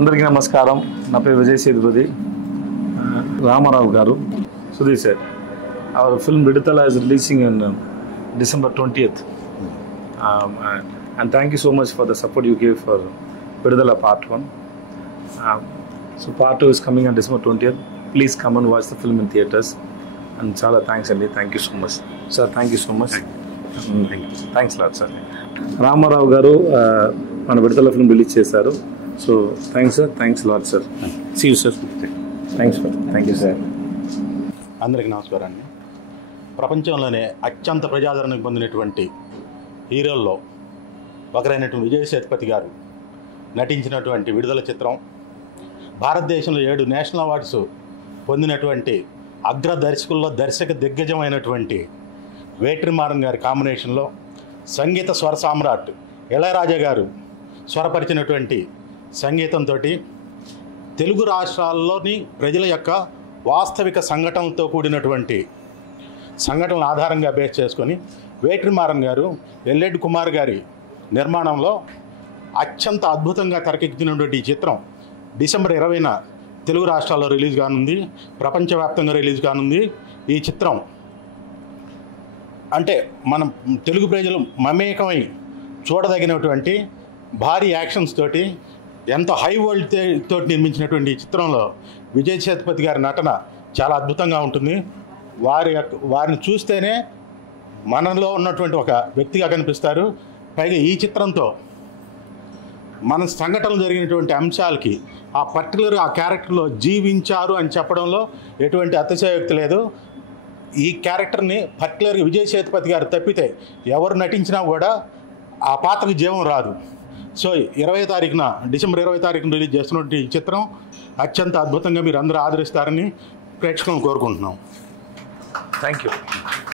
అందరికీ నమస్కారం. నా పేరు విజయ్ సేతుపతి. రామారావు గారు, Sudhi sir, our film Viduthala is releasing on December 20th. And thank you so much for the support you gave for Viduthala Part 1. So Part 2 is coming on December 20th. Please come and watch the film in theatres. And chala thanks Andy. Thank you so much. Sir, thank you so much. Thanks a lot, sir. Ramarao గారు మన Vidudala film release చేశారు. So thanks sir, thanks lot sir. See you sir. Thanks sir. Thank you sir. అందరికీ నమస్కారాన్ని. ప్రపంచంలోనే అత్యంత ప్రజాదరణ పొందినటువంటి హీరోల్లో ఒకరైనటువంటి విజయ్ సేతుపతి గారు నటించినటువంటి విడుదల చిత్రం, భారతదేశంలో 7 నేషనల్ అవార్డ్స్ పొందినటువంటి అగ్ర దర్శకుల్లో దర్శక దిగ్గజమైనటువంటి వేట్రిమారన్ గారి కాంబినేషన్లో సంగీత స్వర సామ్రాట్ ఇళయరాజా గారు స్వరపరిచినటువంటి సంగీతంతో తెలుగు రాష్ట్రాల్లోని ప్రజల యొక్క వాస్తవిక సంఘటనలతో కూడినటువంటి సంఘటనల ఆధారంగా బేస్ చేసుకొని వేట్రిమారన్ గారు ఎల్ఎడ్ కుమార్ గారి నిర్మాణంలో అత్యంత అద్భుతంగా తెరకెక్కించినటువంటి ఈ చిత్రం డిసెంబర్ 20న తెలుగు రాష్ట్రాల్లో రిలీజ్ కానుంది, ప్రపంచవ్యాప్తంగా రిలీజ్ కానుంది. ఈ చిత్రం అంటే మనం తెలుగు ప్రజలు మమేకమై చూడదగినటువంటి భారీ యాక్షన్స్ తోటి ఎంతో హై వరల్డ్ తోటి నిర్మించినటువంటి ఈ చిత్రంలో విజయ్ సేతుపతి గారి నటన చాలా అద్భుతంగా ఉంటుంది. వారిని చూస్తేనే మనలో ఉన్నటువంటి ఒక వ్యక్తిగా కనిపిస్తారు. పైగా ఈ చిత్రంతో మన సంఘటనలు జరిగినటువంటి అంశాలకి ఆ పర్టికులర్ ఆ క్యారెక్టర్లో జీవించారు అని చెప్పడంలో ఎటువంటి అతిశయోక్తి లేదు. ఈ క్యారెక్టర్ని పర్టికులర్గా విజయ్ సేతుపతి గారు తప్పితే ఎవరు నటించినా కూడా ఆ పాత్రకి జీవం రాదు. సో డిసెంబర్ 20 తారీఖున రిలీజ్ చేస్తున్నటువంటి ఈ చిత్రం అత్యంత అద్భుతంగా మీరు అందరూ ఆదరిస్తారని ప్రేక్షకులను కోరుకుంటున్నాం. Thank you.